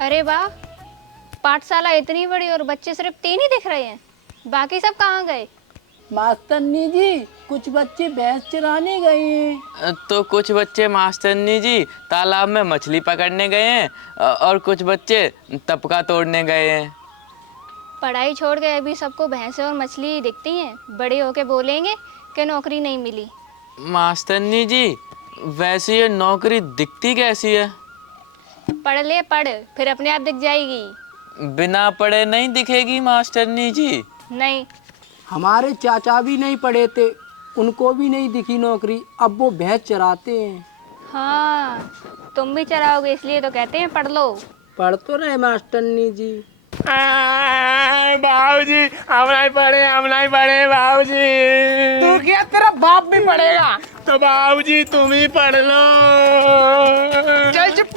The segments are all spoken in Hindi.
अरे वाह, पाठशाला इतनी बड़ी और बच्चे सिर्फ 3 ही दिख रहे हैं। बाकी सब कहाँ गए? मास्टरनी जी, कुछ बच्चे भैंस चराने गए हैं। तो कुछ बच्चे मास्टरनी जी तालाब में मछली पकड़ने गए हैं और कुछ बच्चे तपका तोड़ने गए हैं। पढ़ाई छोड़ के अभी सबको भैंसे और मछली ही दिखती हैं। बड़े होके बोलेंगे कि नौकरी नहीं मिली। मास्टरनी जी, वैसे ये नौकरी दिखती कैसी है? पढ़ ले पढ़, फिर अपने आप दिख जाएगी। बिना पढ़े नहीं दिखेगी मास्टरनी जी। नहीं। हमारे चाचा भी नहीं पढ़े थे, उनको भी नहीं दिखी नौकरी। अब वो भैंस चराते हैं। हाँ, तुम भी चराओगे इसलिए तो कहते हैं पढ़ लो। पढ़ तो रहे मास्टरनी जी। बाबूजी हम नहीं पढ़े बाबूजी। तू क्या, तेरा बाप भी पढ़ेगा। तो बाबूजी तुम ही पढ़ लो। चल चुप।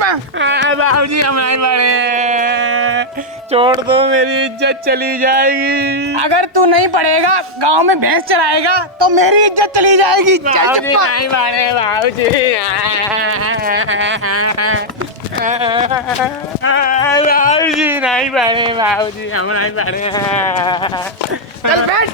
बाबूजी हम नहीं पढ़े, छोड़ दो, मेरी इज्जत चली जाएगी। अगर तू नहीं पढ़ेगा, गांव में भैंस चराएगा तो मेरी इज्जत चली जाएगी। चल बाबूजी चुप। नहीं पढ़े बाबूजी। बाबूजी नहीं पढ़े बाबूजी, हम नहीं पढ़े। चल बैठ।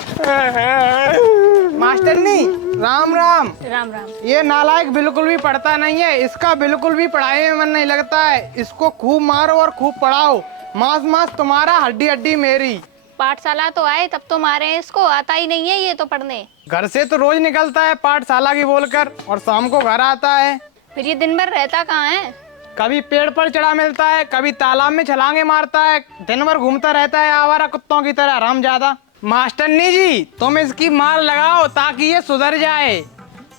मास्टरनी राम राम। राम राम। ये नालायक बिल्कुल भी पढ़ता नहीं है, इसका बिल्कुल भी पढ़ाई में मन नहीं लगता है। इसको खूब मारो और खूब पढ़ाओ। मांस मांस तुम्हारा, हड्डी हड्डी मेरी। पाठशाला तो आए तब तो मारे हैं इसको, आता ही नहीं है ये तो पढ़ने। घर से तो रोज निकलता है पाठशाला की बोलकर, और शाम को घर आता है। फिर ये दिन भर रहता कहाँ है? कभी पेड़ पर चढ़ा मिलता है, कभी तालाब में छलांगे मारता है। दिन भर घूमता रहता है आवारा कुत्तों की तरह, हरामजादा। मास्टरनी जी, तुम इसकी मार लगाओ ताकि ये सुधर जाए।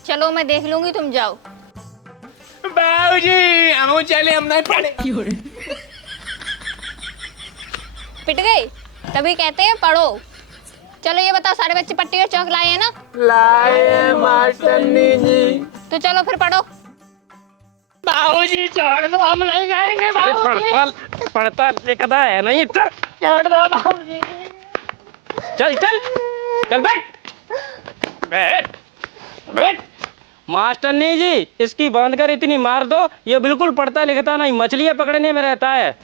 चलो मैं देख लूंगी, तुम जाओ। बाबूजी हम चले, हम नहीं पढ़े। पिट गई, तभी कहते हैं पढ़ो। चलो ये बताओ, सारे बच्चे पट्टी और चौक लाए हैं ना? लाए मास्टरनी जी। तो चलो फिर पढ़ो। बाबूजी छोड़ दो, हम नहीं जाएंगे बाबूजी। पढ़ता लिखता है नहीं। चल छोड़ दो बाबूजी। चल चल चल बैठ बैठ बैठ। मास्टरनी जी, इसकी बांध कर इतनी मार दो, ये बिल्कुल पढ़ता लिखता नहीं, मछलियाँ पकड़ने में रहता है।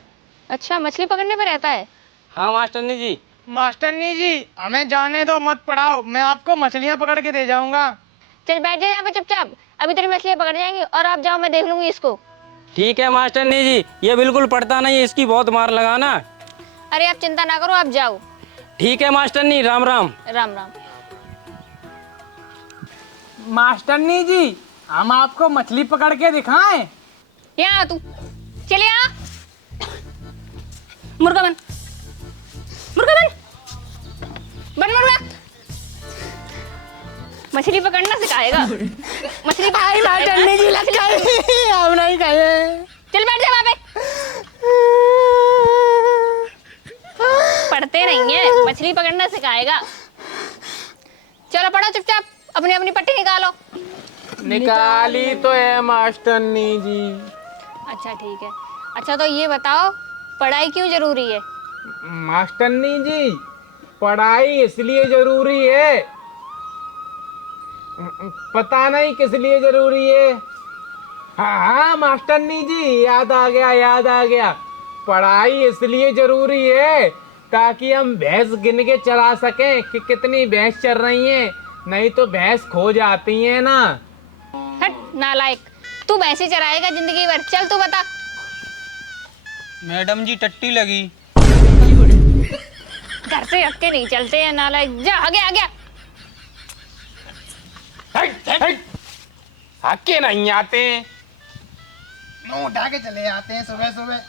अच्छा, मछली पकड़ने पे रहता है? हाँ मास्टरनी जी। मास्टरनी जी, हमें जाने दो, मत पढ़ाओ। मैं आपको मछलियाँ पकड़ के दे जाऊंगा। चल बैठ जा यहाँ पे चुपचाप, अभी तेरी मछलियाँ पकड़ जाएंगी। और आप जाओ, मैं देख लूंगी इसको। ठीक है मास्टरनी जी, ये बिल्कुल पढ़ता नहीं, इसकी बहुत मार लगाना। अरे आप चिंता ना करो, आप जाओ। ठीक है मास्टरनी, राम राम। राम राम। मास्टरनी जी, हम आपको मछली पकड़ के दिखाएं? यहाँ आ तू, चल यहाँ। मुर्गा बन, मुर्गा बन, बन मुर्गा। मछली पकड़ना सिखाएगा। मछली मास्टरनी जी लग जाए, हम नहीं गए। चल बैठ जा वहाँ पे। पढ़ते नहीं है, मछली पकड़ना सिखाएगा। चलो पढ़ो चुपचाप, अपनी अपनी पट्टी निकालो। निकाली तो है मास्टरनी जी। अच्छा ठीक है। अच्छा तो ये बताओ, पढ़ाई क्यों जरूरी है? मास्टरनी जी, पढ़ाई इसलिए जरूरी है, पता नहीं किस लिए जरूरी है। हाँ मास्टरनी जी, याद आ गया। पढ़ाई इसलिए जरूरी है ताकि हम भैंस गिन के चला सकें कि कितनी भैंस चल रही हैं, नहीं तो भैंस खो जाती हैं ना। हट नालायक, तू भैंसे चराएगा जिंदगी भर। चल तू बता। मैडम जी टट्टी लगी। घर से हट के नहीं चलते हैं नालायक। जा आगे आ गया। हक्के नहीं आते, मुंह उठा के चले आते हैं सुबह सुबह।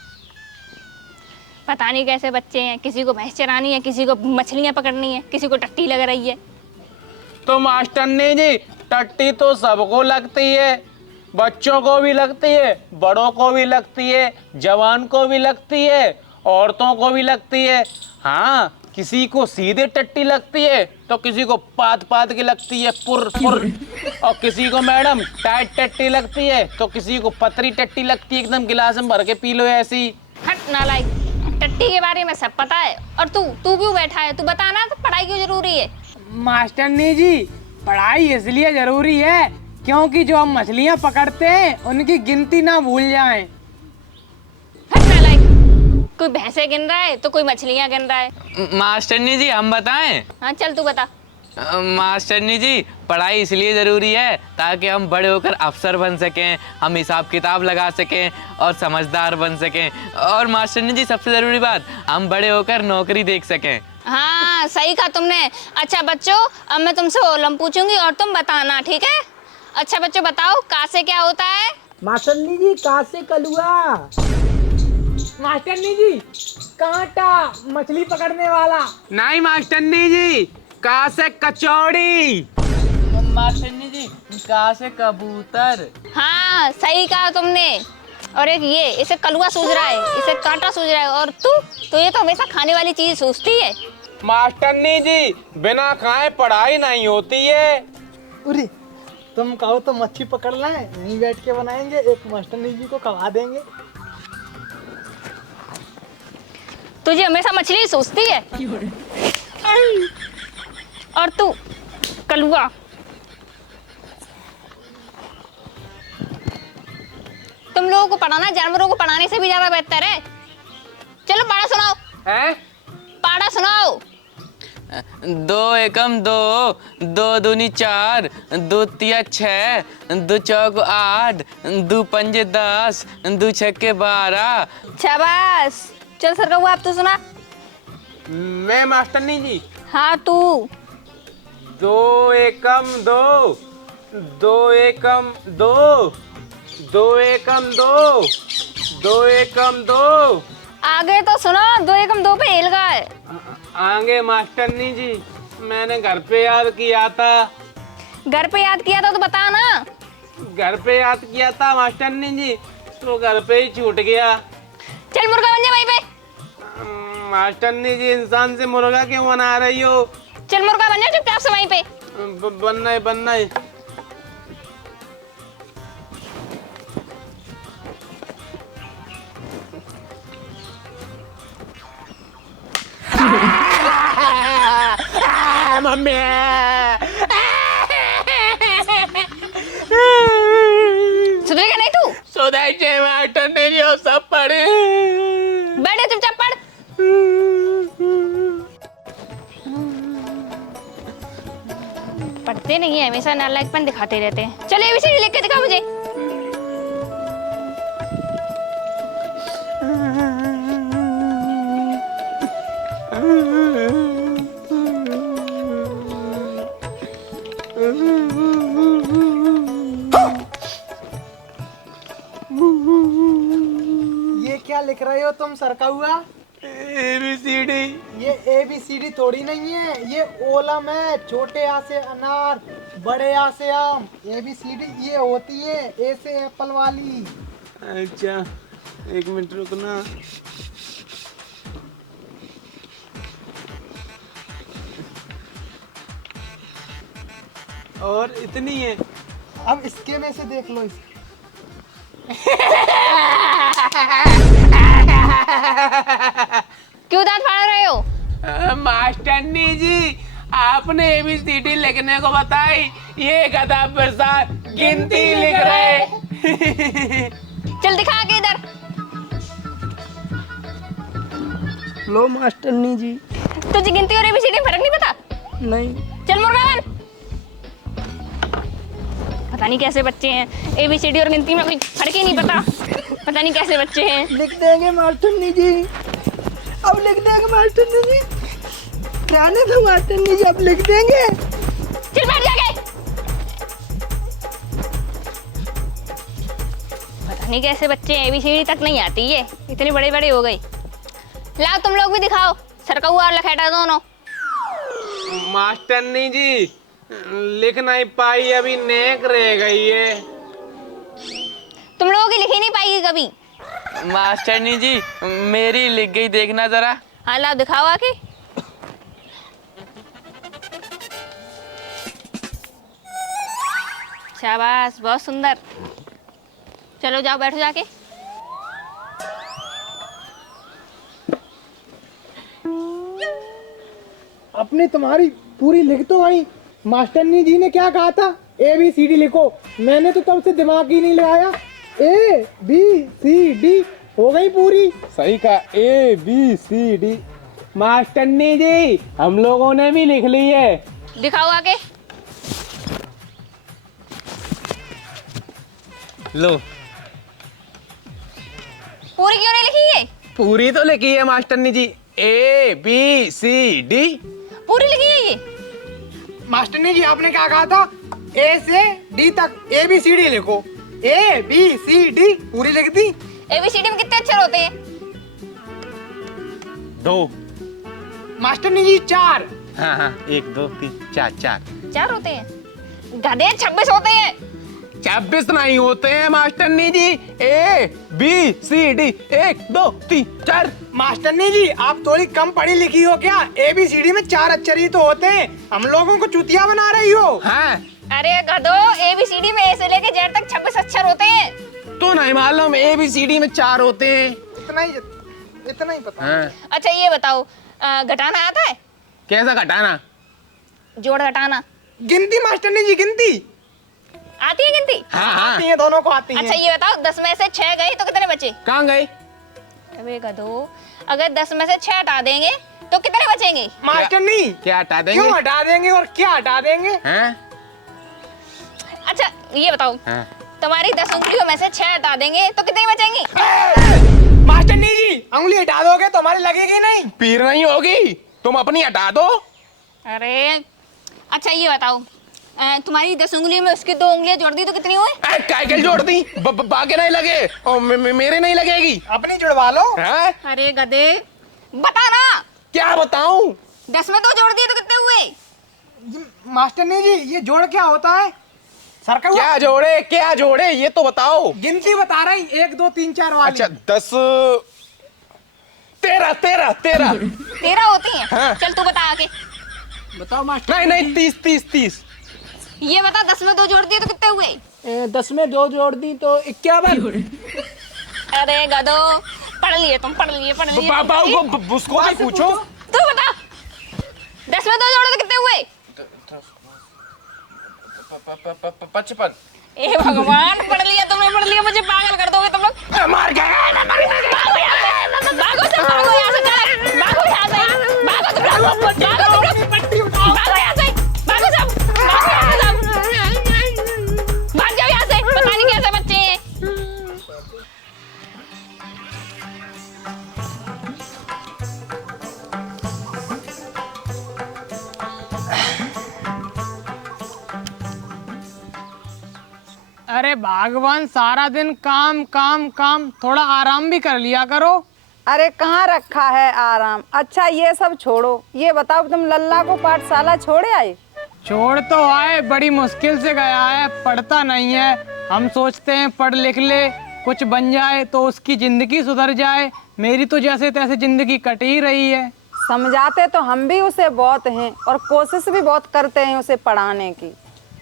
पता नहीं कैसे बच्चे हैं, किसी को भैंस चरानी है, किसी को मछलियां पकड़नी है, किसी को टट्टी लग रही है। तो मास्टरनी जी, टट्टी तो सबको लगती है, बच्चों को भी लगती है, बड़ों को भी लगती है, जवान को भी लगती है, औरतों को भी लगती है। हाँ, किसी को सीधे टट्टी लगती है तो किसी को पात पात की लगती है, पुर पुर। और किसी को मैडम टाइट टट्टी लगती है तो किसी को पतरी टट्टी लगती है, एकदम गिलास में भर के पी लो ऐसी। हट नालायक, टट्टी के बारे में सब पता है। और तू क्यों बैठा है? तू बताना, तो पढ़ाई क्यों जरूरी है? मास्टरनी जी, पढ़ाई इसलिए जरूरी है क्योंकि जो हम मछलियाँ पकड़ते हैं उनकी गिनती ना भूल जाएं। हट नालायक, कोई भैंसे गिन रहा है तो कोई मछलियाँ गिन रहा है। मास्टरनी जी हम बताएं? हाँ चल तू बता। मास्टरनी जी पढ़ाई इसलिए ज़रूरी है ताकि हम बड़े होकर अफसर बन सकें, हम हिसाब किताब लगा सकें और समझदार बन सकें। और मास्टरनी जी सबसे ज़रूरी बात, हम बड़े होकर नौकरी देख सकें। हाँ सही कहा तुमने। अच्छा बच्चों, अब मैं तुमसे ओलम पूछूंगी और तुम बताना, ठीक है? अच्छा बच्चों बताओ, का से क्या होता है? मास्टरनी जी का से कलुआ। मास्टरनी जी कांटा, मछली पकड़ने वाला। नहीं मास्टरनी जी, का से कचौड़ी। मास्टरनी जी का से कबूतर। हाँ सही कहा तुमने। और एक ये, इसे कलुआ सूझ रहा है, इसे कांटा सूझ रहा है। और तू तो ये तो हमेशा खाने वाली चीज सूझती है। मास्टरनी जी बिना खाए पढ़ाई नहीं होती है। अरे तुम कहो तो मच्छी पकड़ लाए, नहीं बैठ के बनाएंगे, एक मास्टरनी जी को खवा देंगे। तुझे हमेशा मछली सूझती है। और तू कलुआ। तुम लोगों को पढ़ाना जानवरों को पढ़ाने से भी ज्यादा बेहतर है। चलो पाड़ा सुनाओ। हैं? पाड़ा सुनाओ। 2 एकम 2, 2 दूनी 4, 2 तिया 6, 2 चौक 8, 2 पंजे 10, 2 छक्के 12। शाबाश। चल सर कहुआ, आप तो सुना। मैं मास्टरनी जी। हाँ तू। 2 एकम 2, 2 एकम 2, 2 एकम 2, 2 एकम 2। आगे तो सुनो, 2 एकम 2 पे हिल गए। आगे मास्टरनी जी, मैंने घर पे याद किया था। घर पे याद किया था तो बता ना। घर पे याद किया था मास्टरनी जी, तो घर पे ही छूट गया। चल मुर्गा बन जा वहीं पे। मास्टरनी जी इंसान से मुर्गा क्यों बना रही हो? चल मुर्गा बन जा चुपचाप से वहीं पे। बनना है बनना है। मम्मी सुधरेगा नहीं तू? सुधाई जय मास्टरनी जी और सब पढ़े। बैठे चुपचाप पढ़। पढ़ते नहीं है, हमेशा नालायकपन दिखाते रहते हैं। चलो एबीसीडी लिख के दिखा मुझे। ये क्या लिख रहे हो तुम सरका हुआ? ABCD। ये ABCD थोड़ी नहीं है, ये ओलम है। छोटे आ से अनार, बड़े आ से आम। ABCD ये होती है ए से एप्पल वाली। अच्छा 1 मिनट रुकना। और इतनी है? अब इसके में से देख लो इसके। क्यों दांत फाड़ रहे हो? मास्टरनी जी आपने ABCD लिखने को बताई, ये गधा प्रसाद गिनती लिख रहे। चल दिखा आगे इधर। लो मास्टरनी जी। तुझे गिनती और एबीसीडी में फर्क नहीं पता? नहीं। चल मुर्गा बन। पता नहीं कैसे बच्चे हैं, एबीसीडी और गिनती में कोई फर्क ही नहीं पता। पता नहीं कैसे बच्चे हैं। लिख देंगे मास्टरनी जी, अब लिख देंगे मास्टरनी जी। रहने दो मास्टरनी जी, अब लिख देंगे। चल बैठ जाके। पता नहीं कैसे बच्चे हैं, एबीसीडी तक नहीं आती है, इतने बड़े बड़े हो गए। लाओ तुम लोग भी दिखाओ, सरका हुआ और लखेटा दोनों। मास्टरनी जी लिख नहीं पाई, अभी नेक रह गई है। तुम लोगों की लिखी नहीं पाएगी कभी। मास्टरनी जी मेरी लिख गई, देखना जरा। हाँ लाओ दिखाओ आके। शाबाश, बहुत सुंदर। चलो जाओ बैठो जाके। अपनी तुम्हारी पूरी लिख तो आई। मास्टरनी जी ने क्या कहा था? ABCD लिखो। मैंने तो तब से दिमाग ही नहीं लगाया। ABCD हो गई पूरी। सही कहा, ABCD। मास्टरनी जी हम लोगों ने भी लिख ली है। दिखाओ आगे। लो पूरी क्यों नहीं लिखी है? पूरी तो लिखी है मास्टरनी जी, ABCD। पूरी लिखी है ये? मास्टरनी जी आपने क्या कहा था? A से D तक ABCD लिखो। ABCD पूरी लिख दी। ABCD में कितने अक्षर होते हैं? 2। मास्टरनी जी 4। हाँ 1 2 3 4 4। 4 होते हैं? गधे 26 होते हैं। 26 नहीं होते हैं मास्टरनी जी, ABCD 1 2 3 4। मास्टरनी जी आप थोड़ी कम पढ़ी लिखी हो क्या? ABCD में 4 अक्षर ही तो होते हैं, हम लोगों को चुतिया बना रही हो। हाँ अरे गधो, ABCD में A से लेके Z तक 26 अक्षर होते हैं। तो नहीं मालूम, ABCD में 4 होते हैं। इतना ही पता। हाँ। अच्छा ये बताओ, घटाना आता है? कैसा घटाना? जोड़ घटाना गिनती मास्टरनी जी, गिनती आती है? गिनती हाँ आती है, दोनों को आती है। अच्छा ये बताओ, 10 में से 6 गए तो कितने बचे? कहाँ गए? अबे गधो, अगर 10 में से 6 हटा देंगे तो कितने बचेंगे? मास्टरनी क्या हटा देंगे? क्यों हटा देंगे और क्या हटा देंगे? हैं? अच्छा ये बताओ, हाँ। तुम्हारी 10 उंगलियों में से 6 हटा देंगे तो कितनी बचेंगी? मास्टरनी जी अंगुली हटा दोगे तो हमारी लगेगी नहीं। पीर नहीं होगी, तुम अपनी हटा दो। अरे अच्छा ये बताओ, तुम्हारी 10 उंगलियों में उसकी 2 उंगलियां जोड़ दी तो कितनी हुई? काय जोड़ दी? बाकी नहीं लगे और मेरे नहीं लगेगी। अपनी जुड़वा लो। हैं? अरे गधे, बता ना। क्या बताऊं? 10 में 2 जोड़ दिए तो कितने हुए? मास्टरनी जी ये जोड़ क्या होता है? सरका क्या जोड़े ये तो बताओ। गिनती बता रही, 1 2 3 4 वाली। अच्छा 10 13 13 13। 13 होती हैं? हाँ। चल तू बता आके। बताओ मास्टर। नहीं 30। ये बता, 10 में 2 जोड़ दिए तो कितने हुए? 10 में 2 जोड़ दी तो 51। अरे गधो, पढ़ लिए तुम, पढ़ लिए। बाबू को उसको भी पूछो। तू बता, 10 में 2 जोड़े तो कितने हुए? 55। ए भगवान, पढ़ लिया, मुझे पागल कर दोगे तुम लोग। मार गया। भागो सब, भागो यहाँ से, चल भागो यहाँ से, भागो तुम लोग, भागो यहाँ से, भागो सब, भाग जाओ यहाँ से, पता नहीं कैसे बच्चे हैं। अरे भगवान, सारा दिन काम काम काम, थोड़ा आराम भी कर लिया करो। अरे कहाँ रखा है आराम। अच्छा ये सब छोड़ो, ये बताओ तुम लल्ला को पाठशाला छोड़े आए? छोड़ तो आए, बड़ी मुश्किल से गया है, पढ़ता नहीं है। हम सोचते हैं पढ़ लिख ले, कुछ बन जाए तो उसकी जिंदगी सुधर जाए। मेरी तो जैसे तैसे जिंदगी कट ही रही है। समझाते तो हम भी उसे बहुत हैं और कोशिश भी बहुत करते हैं उसे पढ़ाने की।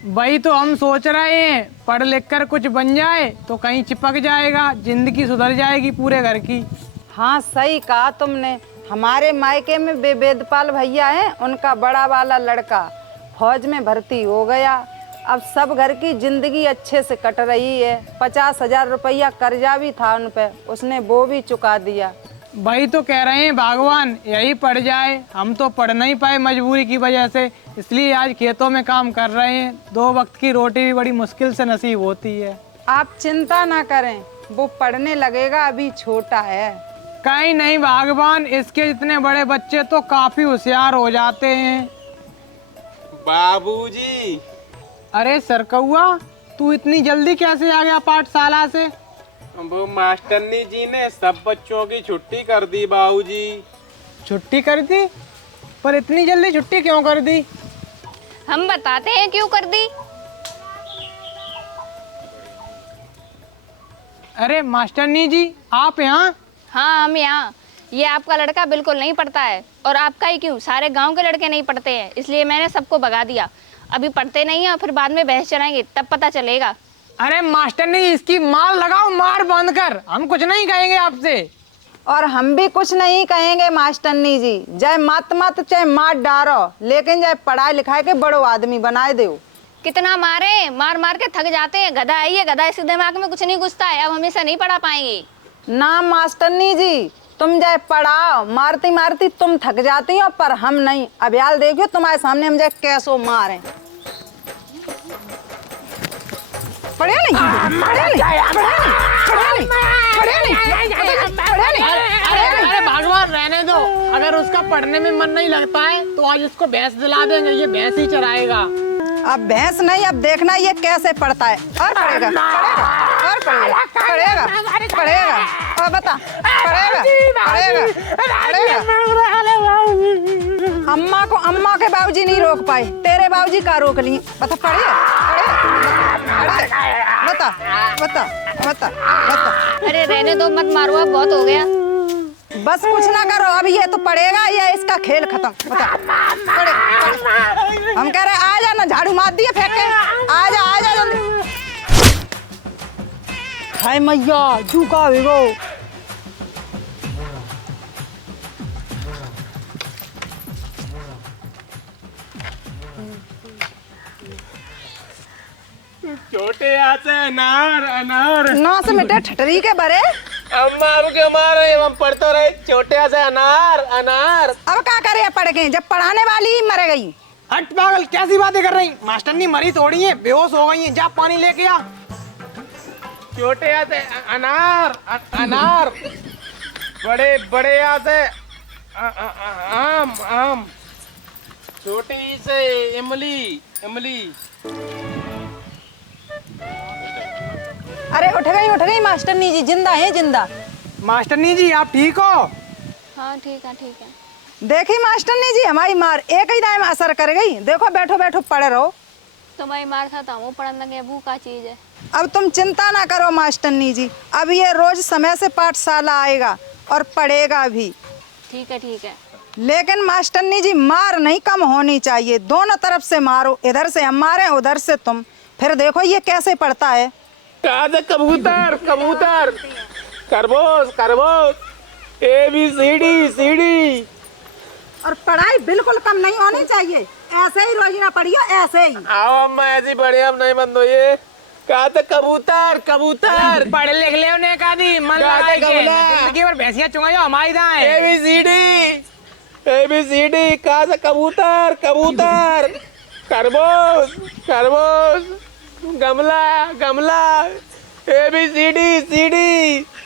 वही तो हम सोच रहे हैं, पढ़ लिख कर कुछ बन जाए तो कहीं चिपक जाएगा, जिंदगी सुधर जाएगी पूरे घर की। हाँ सही कहा तुमने। हमारे मायके में वेदपाल भैया हैं, उनका बड़ा वाला लड़का फौज में भर्ती हो गया। अब सब घर की जिंदगी अच्छे से कट रही है। 50,000 रुपया कर्जा भी था उन पे, उसने वो भी चुका दिया। वही तो कह रहे हैं भगवान यही पढ़ जाए। हम तो पढ़ नहीं पाए मजबूरी की वजह से, इसलिए आज खेतों में काम कर रहे हैं। 2 वक्त की रोटी भी बड़ी मुश्किल से नसीब होती है। आप चिंता ना करें, वो पढ़ने लगेगा, अभी छोटा है। कहीं नहीं भगवान, इसके जितने बड़े बच्चे तो काफी होशियार हो जाते हैं। बाबूजी। अरे सरकौआ, तू इतनी जल्दी कैसे आ गया पाठशाला से? वो मास्टरनी जी ने सब बच्चों की छुट्टी कर दी बाबूजी। छुट्टी कर दी? पर इतनी जल्दी छुट्टी क्यों कर दी? हम बताते हैं क्यों कर दी। अरे मास्टरनी जी आप यहाँ? हाँ हम यहाँ। ये आपका लड़का बिल्कुल नहीं पढ़ता है, और आपका ही क्यों, सारे गांव के लड़के नहीं पढ़ते हैं, इसलिए मैंने सबको भगा दिया। अभी पढ़ते नहीं है और फिर बाद में बहस चलाएंगे, तब पता चलेगा। अरे मास्टरनी इसकी मार लगाओ, मार बंद कर, हम कुछ नहीं कहेंगे आपसे। और हम भी कुछ नहीं कहेंगे मास्टरनी जी, चाहे मत चाहे मार डारो, लेकिन चाहे पढ़ाई लिखाई के बड़ो आदमी बनाए दो। कितना मारे, मार मार के थक जाते हैं। गधा है ये, गधा, इसके दिमाग में कुछ नहीं घुसता है। अब हमेशा नहीं पढ़ा पाएंगे। ना मास्टरनी जी, तुम जाए पढ़ाओ, मारती मारती तुम थक जाती हो, पर हम नहीं। अब यार देखियो तुम्हारे सामने हम जाए कैसो मारे। पढ़े नहीं, पढ़े नहीं, पढ़े नहीं, पढ़े नहीं, पढ़े नहीं, पढ़े नहीं। अरे भगवान रहने दो, अगर उसका पढ़ने में मन नहीं लगता है तो आज इसको भैंस दिला देंगे, ये भैंस ही चराएगा। अब भैंस नहीं, अब देखना ये कैसे पढ़ता है। और पढ़ेगा, पढ़ेगा, और पढ़ेगा, पढ़ेगा, पढ़ेगा, और बता, पढ़ेगा, पढ़ेगा, पढ़ेगा। अम्मा के बाबूजी नहीं रोक पाए, तेरे बाबूजी का रोक लिए। बता, पढ़ेगा, पढ़ेगा, बता, बता, बता, बता। अरे रहने दो, मत मारो, अब बहुत हो गया। बस कुछ ना करो, अब ये तो पढ़ेगा या इसका खेल खत्म। बता, पढ़े, पढ़े। हम कह रहे आ जा ना, झाड़ू मार दिए फेंक के। आ जा जल्दी। हाय मैया, झुका भिगो। छोटे आते अनार अनार। ना से मिटे ठटरी के बरे। अम्मा अब के मारे, हम पढ़ते रहे छोटे से अनार अनार। अब क्या करे पढ़ के, जब पढ़ाने वाली ही मर गई। हट पागल, कैसी बातें कर रही? मास्टरनी मरी थोड़ी है, बेहोश हो गई है। जा पानी लेके आ। छोटे आते अनार अनार, बड़े बड़े आते आम आम, छोटी से इमली इमली। अरे उठ गई मास्टरनी जी, जिंदा है जिंदा। मास्टरनी जी आप ठीक हो? हाँ ठीक है, ठीक है। देखी मास्टरनी जी, हमारी मार एक ही दाएं में असर कर गई। देखो बैठो बैठो पढ़े रहो। तुम्हारी मार था तो वो पढ़ने लगे, अबू का चीज है। अब तुम चिंता ना करो मास्टरनी जी, अब ये रोज समय से पाठशाला आएगा और पढ़ेगा भी। ठीक है, ठीक है। लेकिन मास्टरनी जी मार नहीं कम होनी चाहिए, दोनों तरफ से मारो, इधर से हम मारे उधर से तुम। फिर देखो ये कैसे पढ़ता है। कबूतर कबूतर, खरगोश खरगोश, ABCD। और पढ़ाई बिल्कुल कम नहीं होनी चाहिए, ऐसे ही रोज ना पढ़ियो, ऐसे ही। आओ अम्मा, ऐसी बढ़िया अब नहीं बंद हो ये। कहा था कबूतर कबूतर। पढ़ लिख ले उन्हें का दी, मन लगा के जिंदगी भर भैंसियां चुंगाइयो हमारी दाएं। ABCD। कहा था कबूतर कबूतर, खरगोश खरगोश, गमला गमला, ABCD।